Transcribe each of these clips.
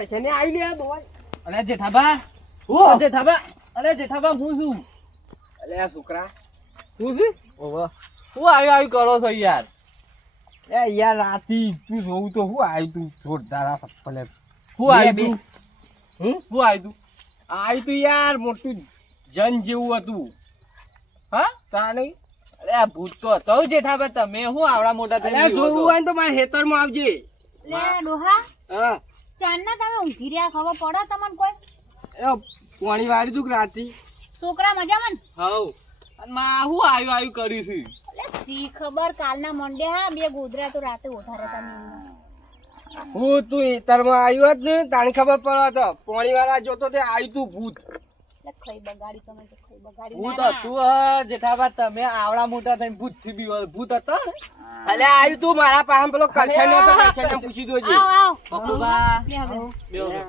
કરશે ને આવી લે દોય. અરે જેઠાબા ઓ જેઠાબા અરે જેઠાબા હું છું. અલે આ છોકરા તું છે ઓવા તું આવી કરો છો યાર. એ યાર રાતી તું જોઉં તો હું આવી તું જોરદાર આ સપ્પલે હું આવી તું હું આવી તું આવી તું યાર મોટું જન જેવું હતું. હા તા નહીં અરે આ ભૂત તો હતો જેઠાબા તમે હું આવડા મોટા થઈ અલે જોવું હોય ને તો મારા ખેતરમાં આવજે. લે ડોહા હા ચાંદના તમે ઊંઘી રહ્યા ખબર પડે તમને કોઈ એ પાણી વાળી તું રાતી. છોકરા મજામાં ને? હવ અને માં હું આવ્યું કર્યું છે. એટલે સી ખબર કાલના મંડે હા બે ગોદરા તો રાતે ઓઢારે તમે હું તું ખેતરમાં આવ્યો જ ને તાણી ખબર પડે તો પાણી વાળા જોતો તે આવી તું ભૂત. એટલે ખઈ બગાડી તમે તો ખઈ બગાડી ભૂત ના, ના. હતું જેઠાબા તમે આવડા મોટા થઈને ભૂત થી બીવો ભૂત હતો ને? અલે આવ્યું તું મારા પાસે પેલો કરછન હતો કરછન પૂછી જોજે. આવ આવ પકુબા લે હવે બેહો બેહો.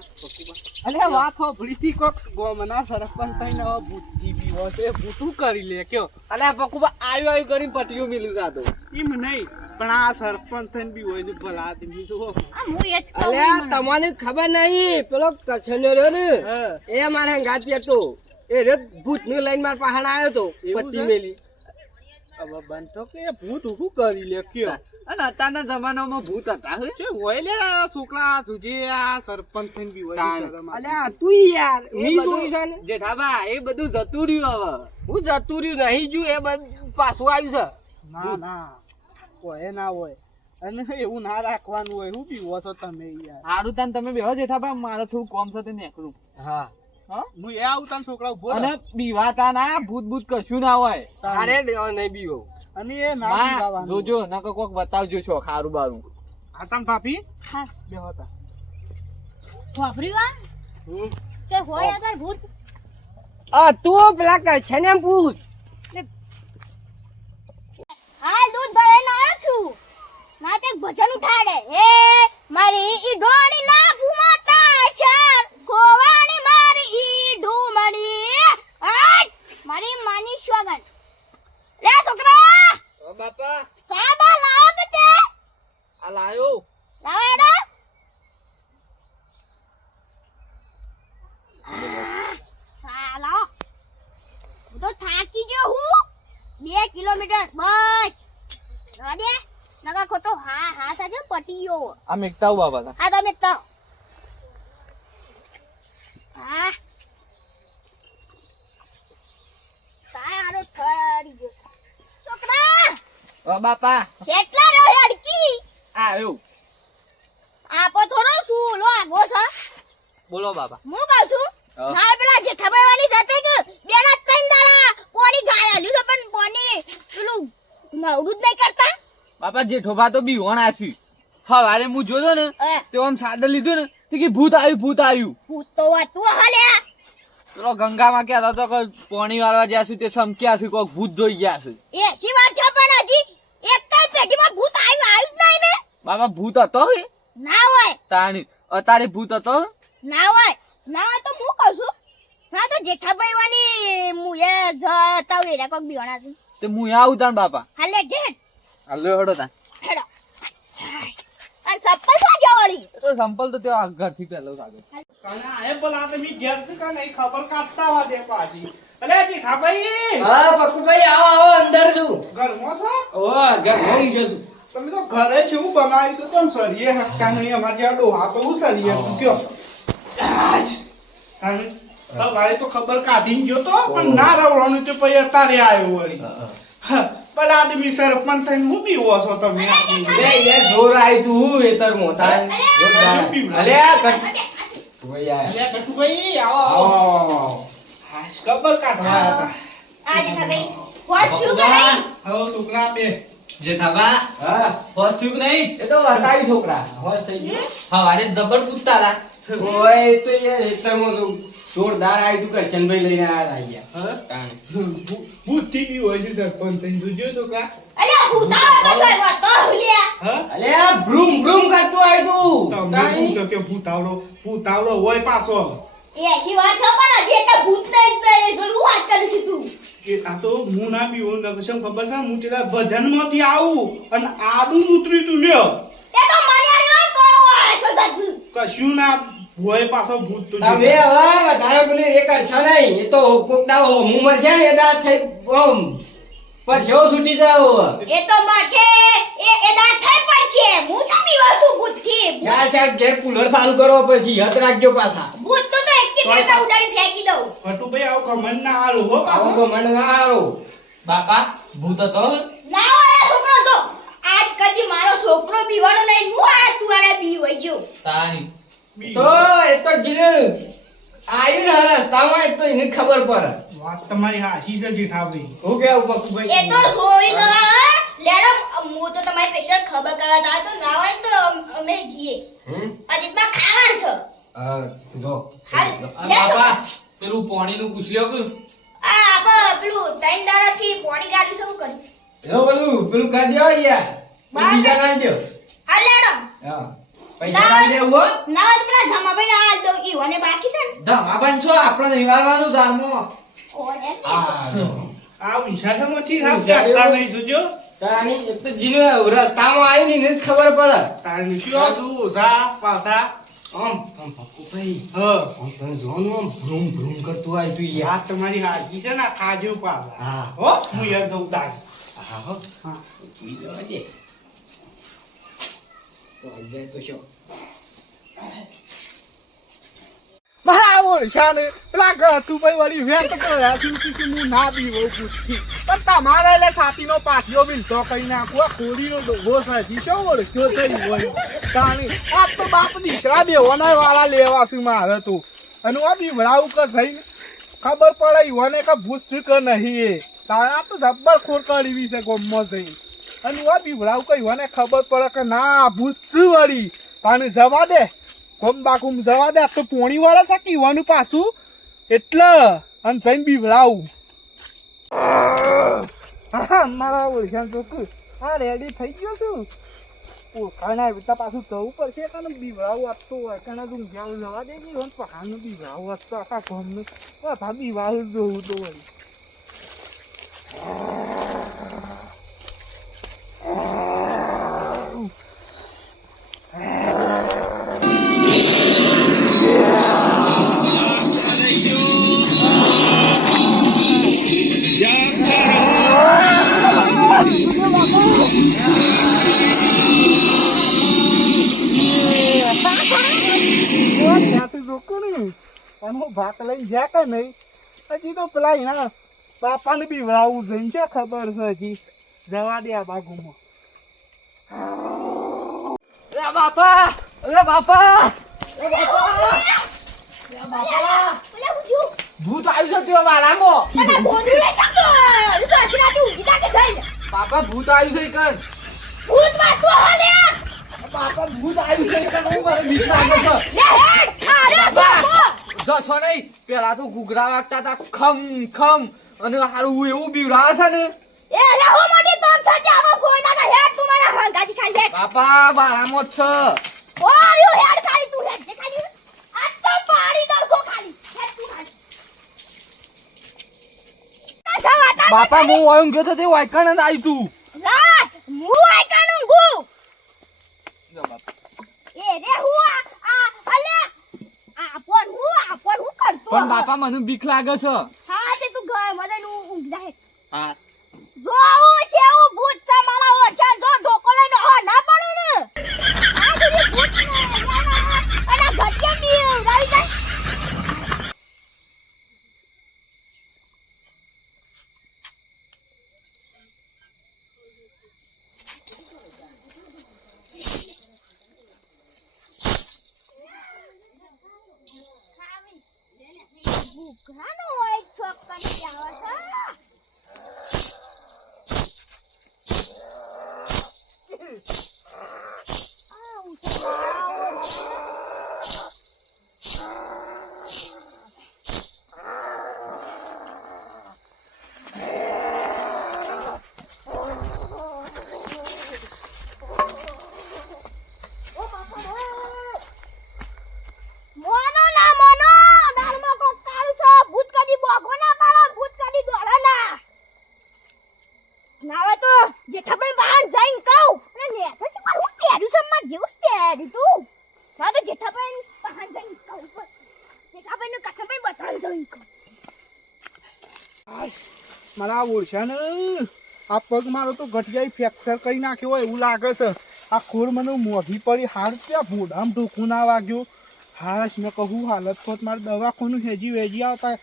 અલે વાત હોભળીથી કોક ગોમના સરપંચ થઈને હવે બુદ્ધિ બીવો છે બુતું કરી લે કયો અલ્યા પકુબા આવ્યું કરીને પટીઓ મિલું જાતો. એમ નહીં પણ આ સરપંચ થઈને બી હોય તો ભલા આદમી જો આ હું એ જ કહું અલે મને. તમને ખબર નહીં પેલો કરછન રહ્યો ને હા. એ મારા ગાતી હતો એ રે ભૂત નું લઈને મારા પાસે આવ્યો તો એવું પટ્ટી છે? મેલી. હવે બનતો કે ભૂત ઊભું કરી લે કયો અને અત્યારના જમાનામાં ભૂત હતા હે? છે હોય લે આ છોકરા સુજે આ સરપંચ થઈને બી હોય તાણ. શરમ આવે. અલ્યા તું યાર એ મી બધું- જોયું છે ને જેઠાબા એ બધું જતું રહ્યું હવે. હું જતું રહ્યું નહીં જોયું એ બધું પાછું આવ્યું છે. ના ના હોય ના હોય અને એવું ના રાખવાનું હોય હું બીવો છો તમે યાર હારું તાન તમે બેહો જેઠાબા મારે થોડું કોમ છે તે નીકળું. હા હા હું એ આવું તાન છોકરા ઉભો અને રહે. બીવાતા ના ભૂત ભૂત કશું ના હોય. અરે નહીં બીવો. અને એ ના માં બીવાવાનું. જોજો નકર કોક બતાવજો છો ખારું બારું. હા તમ ભાભી હા બેહો તા. વાપર્યું આ ચે હોય આધાર ભૂત આ તું પેલા કરછન એમ પૂછ. હાલ દૂધ ભરાઈને આવ્યો છું ના તે ભજન ઉઠાડે હે મારી ઈ ઢોણી ના ફુમાતા શર ગોવાણી મારી ઈ ઢૂમણી આય મારી માની સ્વાગન લે છોકરા ઓ બાપા સાબા લાવો કે તે આ લાયો. લાવાડો સાલા હું તો થાકી ગયો હું 2 કિલોમીટર બસ રાડે નકા ખોટો હા હા સાજો પટીયો આ મેકતા આવું બાપા. આ તમે તો હા સારો ઠરી ગયો છોકરા ઓ બાપા કેટલા રહ્યો અડકી આવ્યો. આપો થોડો શું લો આગો છે બોલો બાપા. હું કહું છું હા. ના પેલા જેઠાભાઈ સાથે કે બેના ત્રણ દાડા કોની ગાય આલ્યું છે પણ કોની પેલું નવડું જ નહીં કરતા બાપા જેઠોબા તો બીવણ આસી. સવારે હું જોયો ને એ તે આમ સાદર લીધું ને તે કે ભૂત આવ્યું. ભૂત તો હતું હલ્યા પેલો ગંગામાં કહેતા હતો કે પાણી વાળવા જ્યાં છે તે સમક્યા છે કોક ભૂત જોઈ ગયા છે. એ શિવાર છે પણ હજી એક કઈ પેટીમાં ભૂત આવ્યું જ નહીં ને બાપા ભૂત હતો કે ના હોય તાણી અતારે ભૂત હતો. ના હોય ના હોય તો હું કહું છું ના તો જેઠાભાઈ વાની મુએ જતા વેડા કોક બીવાના છે તે હું આવું તાણ બાપા. હાલે જેઠ હાલો હડો તાણ. હેડો આ ચપ્પલ સાજો વળી એ તો સંપલ તો તે ઘરથી પહેલો સાગર. અને આ પેલા આદમી ઘેર છે કે નહીં ખબર કાઢતા વા દે પાછી. અલે જેઠાભાઈ હા પકુભાઈ આવો અંદર છું. ઘરમાં છો ઓ ઘર હોઈ ગયો છું. તમે તો ઘરે છે હું બનાવી છું તેમ સરીએ હકતા નહીં અમારે જ્યાં ડોહા તો હું સરીએ તું કયો આજ. અને મારે તો ખબર કાઢીને ગયો તો પણ ના રવવાનું તો પછી અત્યારે આવ્યો વળી હા, પેલા આદમી સરપંચ થઈને હું બીવો છો તમે બે યાર જોર આવી તું એતર મોટા જોરદાર. અલે આ ઓય યાર અલ્યા કટુભાઈ આવો આવો આવો આવો, આવો. હાશ ખબર કાઢવા હતા આ જેઠાભાઈ હોશ થયું કે નહીં હવે છોકરા બે જેઠાબા હા હોશ થયું કે નહીં? એ તો હટાવી છોકરા હોશ થઈ ગયો. સવારે જબર પૂછતા હતા. ઓય એ તો યાર ખેતરમાં તો જોરદાર આવી તું કરશનભાઈ લઈને આવ્યા હા તાણે. બુદ્ધિ બી હોય છે સરપંચ થઈને જોજો છોકરા અલ્યા ભૂતાળો તો સોય વાતો હુલ્યા હા અલે આ ભ્રૂમ ભ્રૂમ કરતું આવ્યું તું તમને તાણી. પૂછો કે ભૂતાવડો હોય પાછો એ શિવાર છે પણ હજી એક ભૂત નહીં જોયું વાત કરી છે તું કે આ તો હું ના પીવું ને કશમ ખબર છે હું તેરા ભજનમાંથી આવું અને આડું ઉતર્યું તું લ્યો એ તો મને આવ્યો તો હોય તો જતું કશું ના ભોય પાછો ભૂત તો તમે હવે વધારે પેલી એક કરશો નહીં. એ તો કોકના હોમું મરશે ને એ દાંત થઈ ઓમ પરસેવો છૂટી જાય હવે. એ તો માથે એ દાંત થઈ પડશે. હું તો બીવા છું ભૂતથી. ચાર ઘેર કુલર ચાલુ કરો પછી યાદ રાખજો પાછા. ભૂત તો એક કે પેટા ઉડાડી ફેંકી દઉં. ભટુભાઈ આવું કમન ના હાલો હો આવો પાછો. તો મને ના હારો. બાપા ભૂત હતો ના વાળા છોકરો છો. આજ કદી મારો છોકરો બીવાનો નહીં. હું આ તુવાડા બી હોય જો. તાની તો એ તો જીને આયુ ને રસ્તામાં એ તો એને ખબર પડે. વાત તમારી હાસી છે જેઠાભાઈ. હું કેવું પપ્પુભાઈ? એ તો સોઈ ગવા. લેડો હું તો તમારી પેશન્ટ ખબર કરવા જાય તો ના હોય તો અમે જઈએ. અજીતમાં ખાવાનું છે. જો હાલ બાપા પેલું પોણીનું પૂછ્યો કે આ આપણે પેલું ત્રણ દાડાથી પોણી ગાડી શું કરી? જો પેલું કરી દેવા યાર. બીજા ના દો. હાલ લેડો. હા પૈસા ના દેવું હો. ના હોય તો પેલા ધમાભાઈ ના હાલ દઉં. ઈવોને બાકી છે ને? ધમાપન છો આપણે નિવારવાનું ધામો ઓને હા જો. આ વિશાખામાંથી હાથ કાઢતા નહીં જોજો. તાણી એક તો જીને રસ્તામાં આવી ને એને જ ખબર પડે. તારી શું શું ઓછા પાછા. આમ પપ્પુભાઈ હ આમ તને જોવાનું આમ ભ્રૂમ ભ્રૂમ કરતું આવ્યું તું યાર. વાત તમારી હાજી છે ને ખાજો પાછા. હા હો હું યાર જઉં તાર. હા હો હા ઈ જવા દે. તો અગિયાર તો શું? મારા ઓળશાને પેલા ગતુભાઈ વળી વેત કર્યા હું ના બીવો પૂછતી પણ તમારે એટલે છાતીનો પાટિયો બિલતો કઈ નાખું આ ખોડીનો ડોગો સાજી શું ઓળખ્યો છે ઈ હોય તાણી આ તો બાપ દીકરા બેહોના વાળા લેવા છે મારે તો અને આ બીવડાવું કે થઈને ખબર પડે ઈવોને કે ભૂત છે કે નહીં એ તારે આ તો જબ્બર ખોર કરવી છે ગોમમાં જઈ અને આ બીવડાવું કે ઈવોને ખબર પડે કે ના ભૂત છે વળી તાને જવા દે કોમ બાકુમ જવા દે આ તો પોણી વાળા છે કે ઈવાનું પાછું એટલે અને જઈને બીવડાવું હા મારા ઓળખાણ ચોખ્ખું હા રેડી થઈ ગયો છું ઓળખાણ આવી તો પાછું જવું પડશે કે બીવડાવું આપતો ઓળખાણ તું જ્યાં જવા દે ને પહાડનું બીવડાવું આપતો આખા ઘરનું બધા બીવાળું જોવું તો વળી ત્યાંથી રોકું ને એનો ભાગ લઈને જ્યાં કે નહીં હજી તો પેલા એના બાપાને બીવડાવું જઈને છે ખબર છે હજી જવા દે આ બાગુમાં અરે બાપા અરે બાપા ઓલા ઉજો. ભૂત આવ્યું છે તે મારામાં અને બોંદરી એ ચાકો. સાચી રાતી ઊંઘી તાકે થઈને. બાપા ભૂત આવ્યું છે કન ભૂત વાતું હાલે. બાપા ભૂત આવ્યું છે કન હું મારે બીક લાગે છે લે હેડ. આરે બાપો. જો છો નહીં પેલા તો ઘૂઘરા વાગતા હતા ખમ ખમ અને હારું એવું બીવડા છે ને એ રે હો મોટી તો સજા આવો કોઈ ના હેડ તું મારા હંગાજી ખાઈ હેડ. બાપા બારામાં જ છે ઓ યુ હેડ ખાલી તું હેડ જે ખાલી. આ તો પાડી દઉં છો ખાલી. હેડ તું ખાલી. આ જવાતા બાપા હું ઓયમ ગયો તો તે વાયકણ જ આવી તું ના હું આઈ કાનું ગુ. જો બાપા એ રે હું આ અલે આપણ હું કરતો. પણ બાપા મને બીક લાગે છે હા તે તું ઘર મને નું ઊંઘ જાય. હા જો આવું છે એવું ભૂત છે મારા ઓછા જો ઢોકો લઈને હો ના પડે ને આ બધી ભૂત ને અને ઘટિયા બી રહી જાય. ભૂખાનો હોય ચોક્કસ આવે છે. મોનો ના મોનો દારમાં કોક કાળું છે ભૂત કદી બોગો ના પાડો ભૂત કદી દોડે ના ના હોય તો જેઠાભાઈ વાહન જઈને કહું અને નેસે મારા ઓળખ્યા ને આ પગ મારો તો ઘટિયાઈ ફ્રેક્ચર કરી નાખ્યો હોય એવું લાગે છે. આ ખોર મને મોઘી પડી હાર ત્યાં ભોડામાં ઢોકું ના વાગ્યું. હાશ મેં કહું હાલત હોત મારે દવાખાનું હેજી વેજી આવતા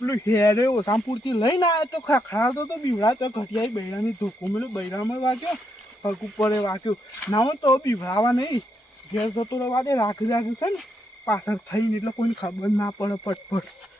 પેલું હેરે ઓછામાં પૂરતી લઈને આવ્યો તો ખખડાતો તો બીવડા તો ઘટિયાઈ બૈરાની ધોકું મેળ્યું બૈરામાં વાગ્યો હરકું પડે વાગ્યો ના હોય તો બીવડાવા નહીં ઘેર જતો રહેવા દે રાખી છે ને પાછળ થઈને એટલે કોઈને ખબર ના પડે પટપટ